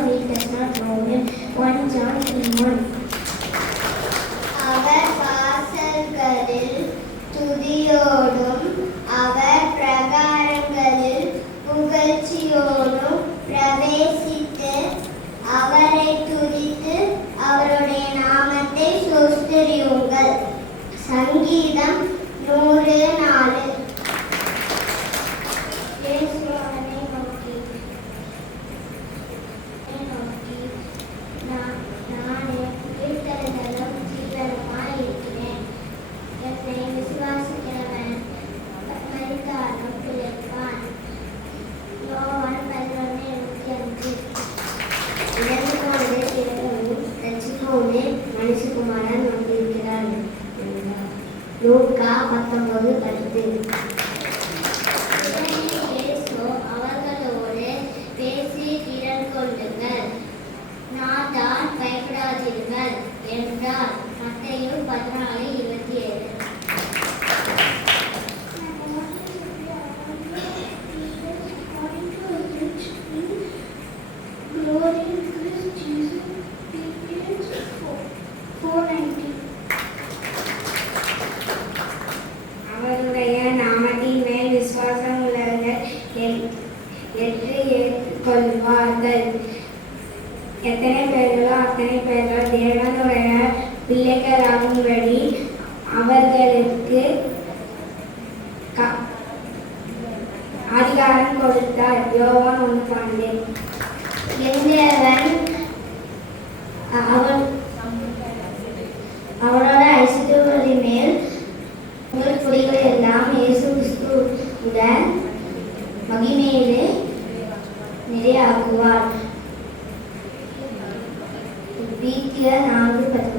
because he does not know him. 1 John 3:1. அவர் வாசல்களில் துதியோடும் அவர் பிரகாரங்களில் புகழ்ச்சியோடும் பிரவேசித்து அவரை துதித்து அவருடைய நாமத்தை ஸ்தோத்திரியுங்கள். சங்கீதம் 104. மனுஷகுமாரன் வந்திருக்கிறார். லூக்கா 19:10. அவர்களோடு பேசி திறன் கொள்ளுங்கள், நான் தான், பயப்படாதீர்கள் என்றார். மத்தேயு 14:27. அவருடைய நாமத்தின் மேல் விசுவாசம் உள்ளவர்கள் ஏற்றுக்கொள்வார்கள். எத்தனை பேர்களோ அத்தனை பேர்கள் தேவனுடைய பிள்ளைகளாகும்படி அவர்களுக்கு அதிகாரம் கொடுத்தார். யோவான் 1:12. எந்தவன் அவரோட ஐசுவரின் மேல் உங்கள் குடிகள் எல்லாம் இயேசு கிறிஸ்துவுடன் மகிமையிலே நிறையாக்குவார். 4:10.